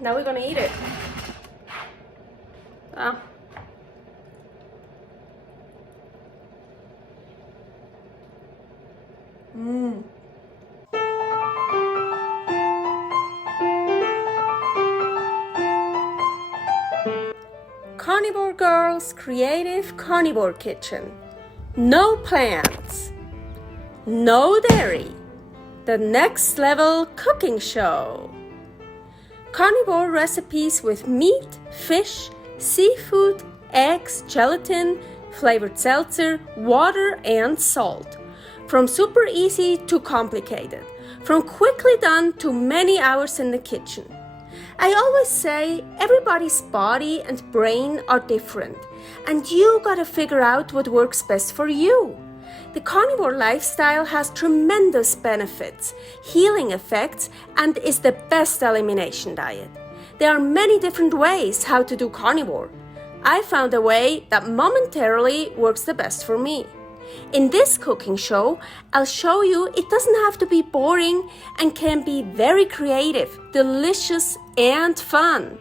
now we're gonna eat it. Ah. Carnivore Girl's Creative Carnivore Kitchen. No plants, no dairy, the next level cooking show. Carnivore recipes with meat, fish, seafood, eggs, gelatin, flavored seltzer, water, and salt. From super easy to complicated, from quickly done to many hours in the kitchen. I always say everybody's body and brain are different, and you gotta figure out what works best for you. The carnivore lifestyle has tremendous benefits, healing effects, and is the best elimination diet. There are many different ways how to do carnivore. I found a way that momentarily works the best for me. In this cooking show, I'll show you it doesn't have to be boring and can be very creative, delicious, and fun.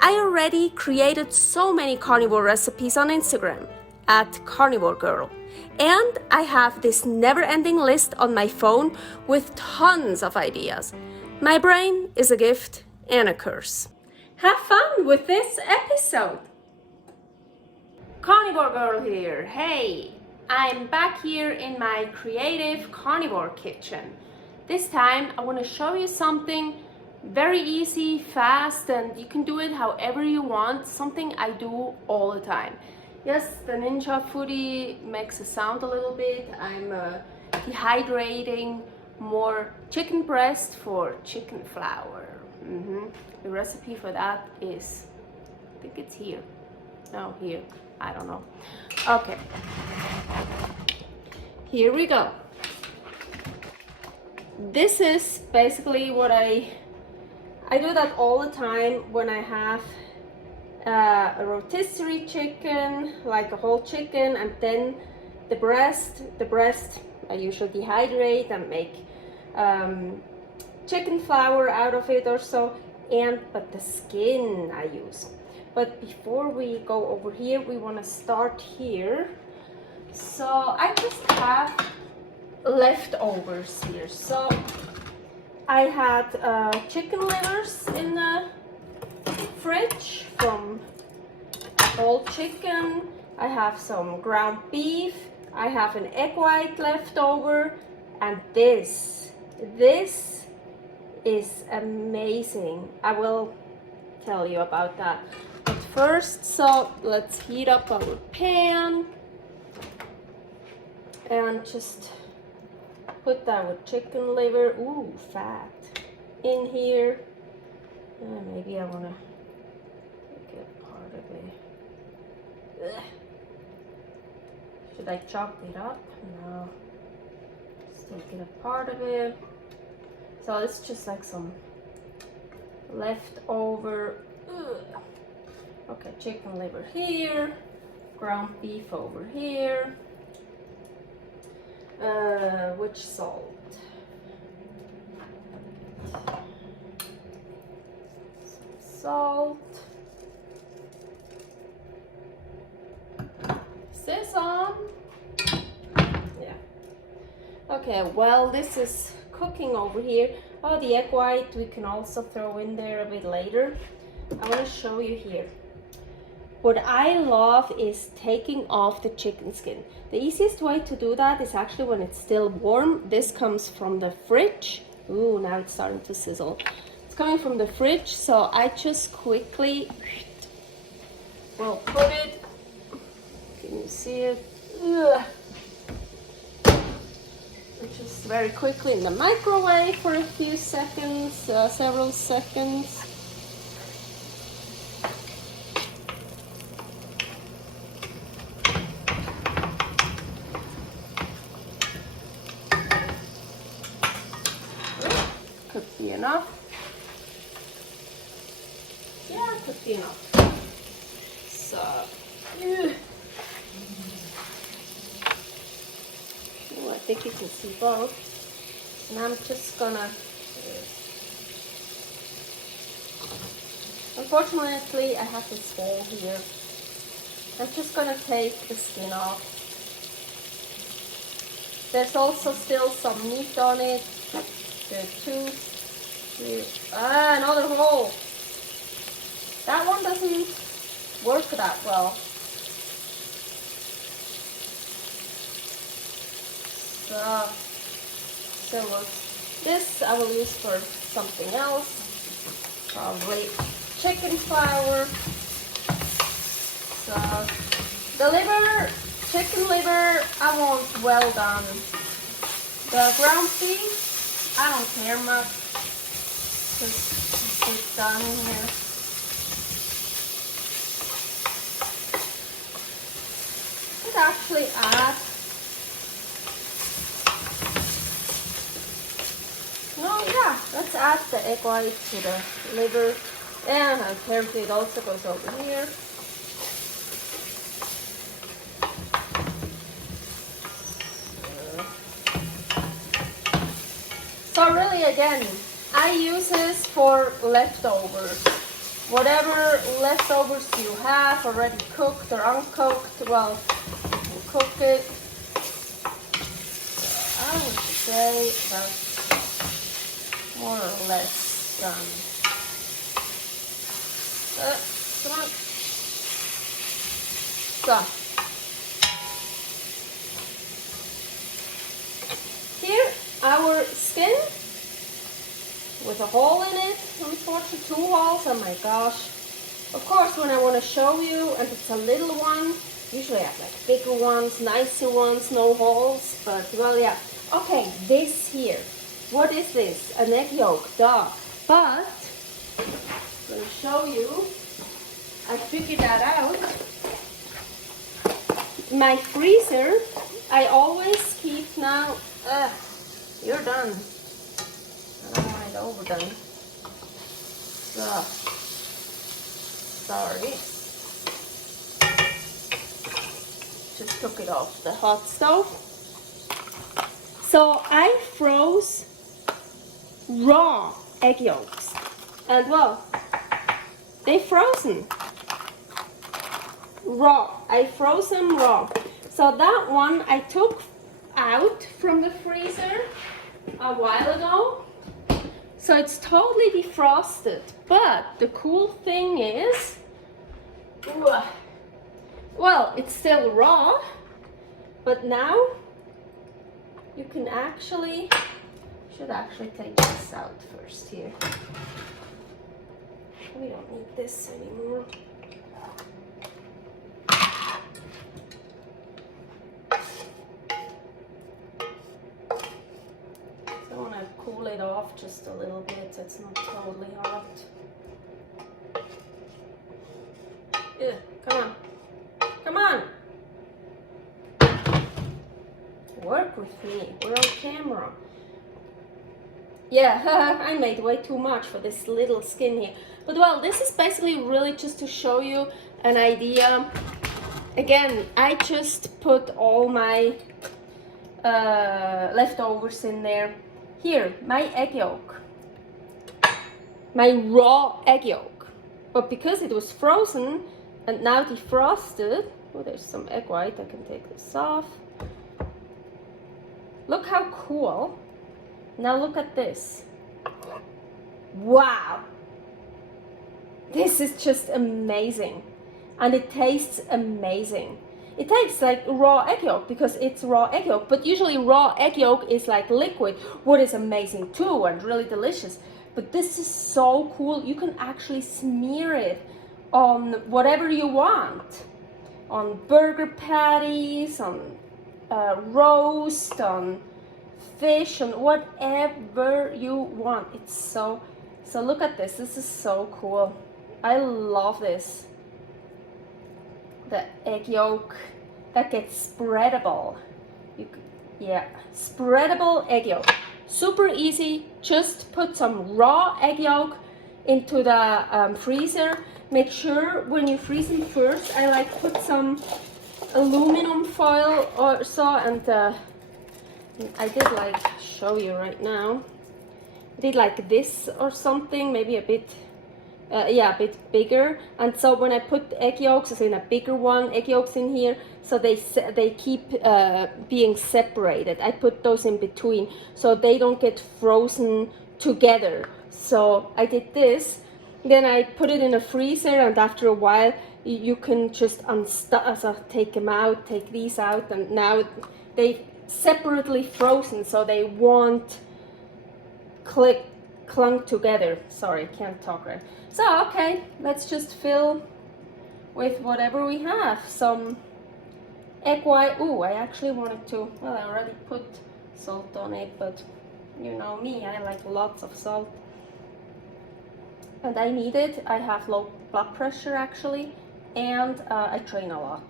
I already created so many carnivore recipes on Instagram at karnivorgirl, and I have this never-ending list on my phone with tons of ideas. My brain is a gift and a curse. Have fun with this episode. Carnivore Girl here. Hey! I'm back here in my creative carnivore kitchen. This time I want to show you something very easy, fast, and you can do it however you want, something I do all the time. Yes, the Ninja Foodie makes a sound a little bit. I'm dehydrating more chicken breast for chicken flour. The recipe for that is, I think it's here. No, here. I don't know. Okay. Here we go. This is basically what I do that all the time when I have a rotisserie chicken, like a whole chicken, and then the breast I usually dehydrate and make chicken flour out of it or so, but the skin I use. But before we go over here, we want to start here. So I just have leftovers here. So I had chicken livers in the fridge from whole chicken. I have some ground beef. I have an egg white left over. And this is amazing. I will tell you about that. But first, so let's heat up our pan and just put our chicken liver, ooh, fat, in here. Maybe I want to get part of it. Ugh. Should I chop it up? No. Still get a part of it. So it's just like some leftover. Ugh. Okay, chicken liver here, ground beef over here. Which salt? Some salt. Is this on? Yeah. Okay, well, this is cooking over here. Oh, the egg white we can also throw in there a bit later. I want to show you here. What I love is taking off the chicken skin. The easiest way to do that is actually when it's still warm. This comes from the fridge. Ooh, now it's starting to sizzle. It's coming from the fridge, so I just quickly will put it. Can you see it? Ugh. Just very quickly in the microwave for a few seconds, several seconds. Could be enough. Yeah, could be enough. So, I think you can see both. And I'm just gonna unfortunately, I have this hole here. I'm just gonna take the skin off. There's also still some meat on it. There are 2, 3, another hole. That one doesn't work that well. So this I will use for something else. Probably chicken flour. So the liver, chicken liver, I want well done. The ground beef, I don't care much. Just it's done in here. Let's actually add. Oh yeah, let's add the egg white to the liver, and apparently it also goes over here. So really, again, I use this for leftovers. Whatever leftovers you have already cooked or uncooked, well, you can cook it. So I would say that's more or less done. Come on. So here, our skin with a hole in it. Unfortunately, 2 holes. Oh my gosh. Of course, when I want to show you, and it's a little one, usually I have like bigger ones, nicer ones, no holes. But well, yeah. Okay, this here. What is this? An egg yolk, duh. But I'm going to show you. I figured that out. My freezer, I always keep now. You're done. I don't want it overdone. So, sorry. Just took it off the hot stove. So I froze raw egg yolks, and well, they frozen raw. I froze them raw. So that one I took out from the freezer a while ago, so it's totally defrosted. But the cool thing is, well, it's still raw, but now you can actually, should actually take this out first here. We don't need this anymore. I want to cool it off just a little bit so it's not totally hot. Ugh, come on. Come on! Work with me, we're on camera. Yeah, I made way too much for this little skin here. But well, this is basically really just to show you an idea. Again, I just put all my leftovers in there. Here, my egg yolk. My raw egg yolk. But because it was frozen and now defrosted, oh, there's some egg white, I can take this off. Look how cool. Now look at this. Wow. This is just amazing. And it tastes amazing. It tastes like raw egg yolk because it's raw egg yolk, but usually raw egg yolk is like liquid, what is amazing too and really delicious. But this is so cool. You can actually smear it on whatever you want. On burger patties, on roast, on fish, on whatever you want. It's so look at this. This is so cool. I love this. The egg yolk that gets spreadable. Yeah, spreadable egg yolk. Super easy. Just put some raw egg yolk into the freezer. Make sure when you freeze them first, I like put some aluminum foil or so, and I did like show you right now. I did like this or something, maybe a bit yeah, a bit bigger. And so when I put egg yolks, as in a bigger one, egg yolks in here, so they keep being separated. I put those in between so they don't get frozen together. So I did this, then I put it in a freezer, and after a while you can just take them out, take these out, and now they separately frozen, so they won't clunk together. Sorry, can't talk right. So okay, let's just fill with whatever we have. Some egg white. Ooh, I actually wanted to, well, I already put salt on it, but you know me, I like lots of salt. And I need it. I have low blood pressure actually, and I train a lot,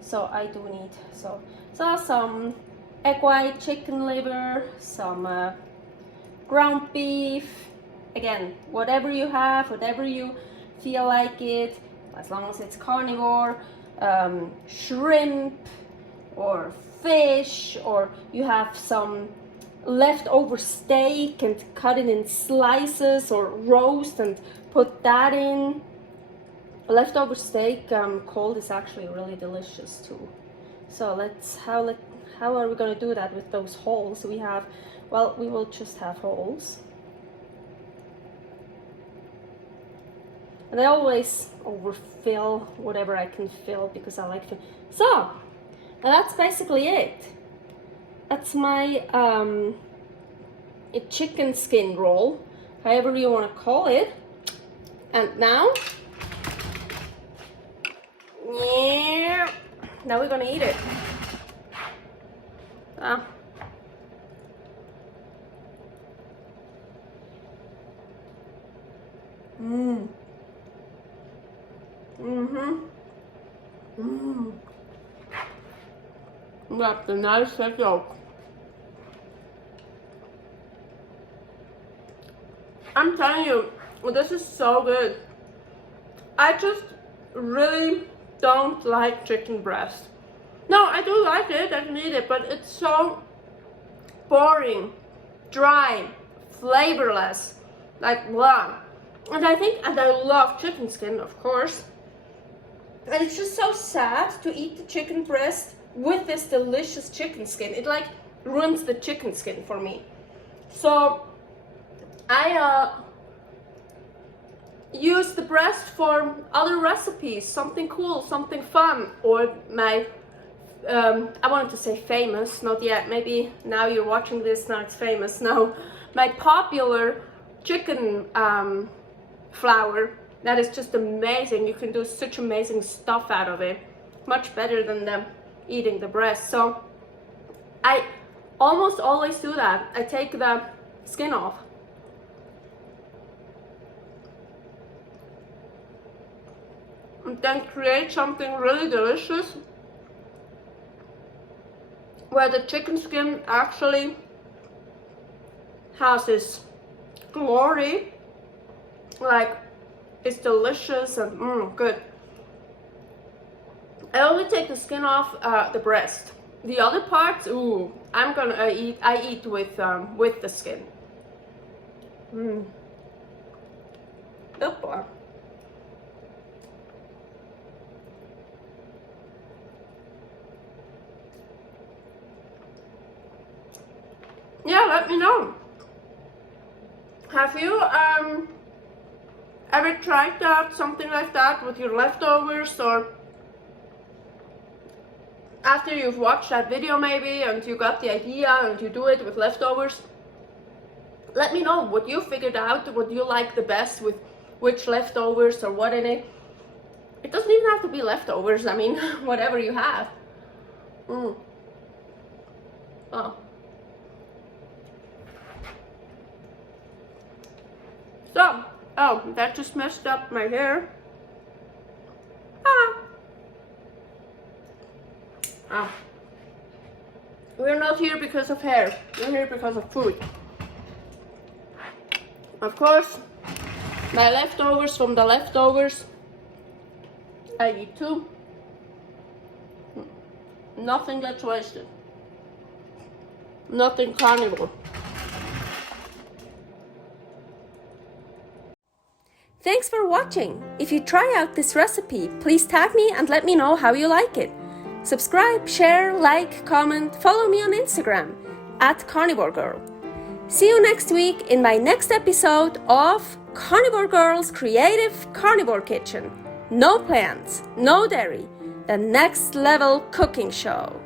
so I do need so some egg white, chicken liver, some ground beef, again, whatever you have, whatever you feel like it, as long as it's carnivore, shrimp or fish, or you have some leftover steak and cut it in slices, or roast and put that in. Leftover steak cold is actually really delicious too. So how are we going to do that with those holes we have? Well, we will just have holes. And I always overfill whatever I can fill because I like to. So, that's basically it. That's my chicken skin roll, however you want to call it. And now we're gonna eat it. Got the nice egg yolk. I'm telling you, this is so good. I just really don't like chicken breast. No, I do like it, I can eat it, but it's so boring, dry, flavorless, like blah. And I love chicken skin, of course. And it's just so sad to eat the chicken breast with this delicious chicken skin. It like ruins the chicken skin for me. So I use the breast for other recipes, something cool, something fun, or my I wanted to say famous, not yet, maybe now you're watching this, now it's famous. No, my popular chicken flour, that is just amazing. You can do such amazing stuff out of it, much better than eating the breast. So I almost always do that. I take the skin off. And then create something really delicious where the chicken skin actually has this glory, like it's delicious and good. I only take the skin off the breast. The other parts, ooh, I eat with the skin. Good. Yeah, let me know. Have you ever tried that, something like that with your leftovers, or after you've watched that video maybe and you got the idea and you do it with leftovers? Let me know what you figured out, what you like the best, with which leftovers or what in it. It doesn't even have to be leftovers, I mean, whatever you have. Oh. So, oh, that just messed up my hair. We're not here because of hair, we're here because of food. Of course, my leftovers from the leftovers, I eat too. Nothing gets wasted. Nothing carnivore. Thanks for watching. If you try out this recipe, please tag me and let me know how you like it. Subscribe, share, like, comment, follow me on Instagram @carnivorgirl. See you next week in my next episode of Carnivore Girl's Creative Carnivore Kitchen. No plants, no dairy, the next level cooking show.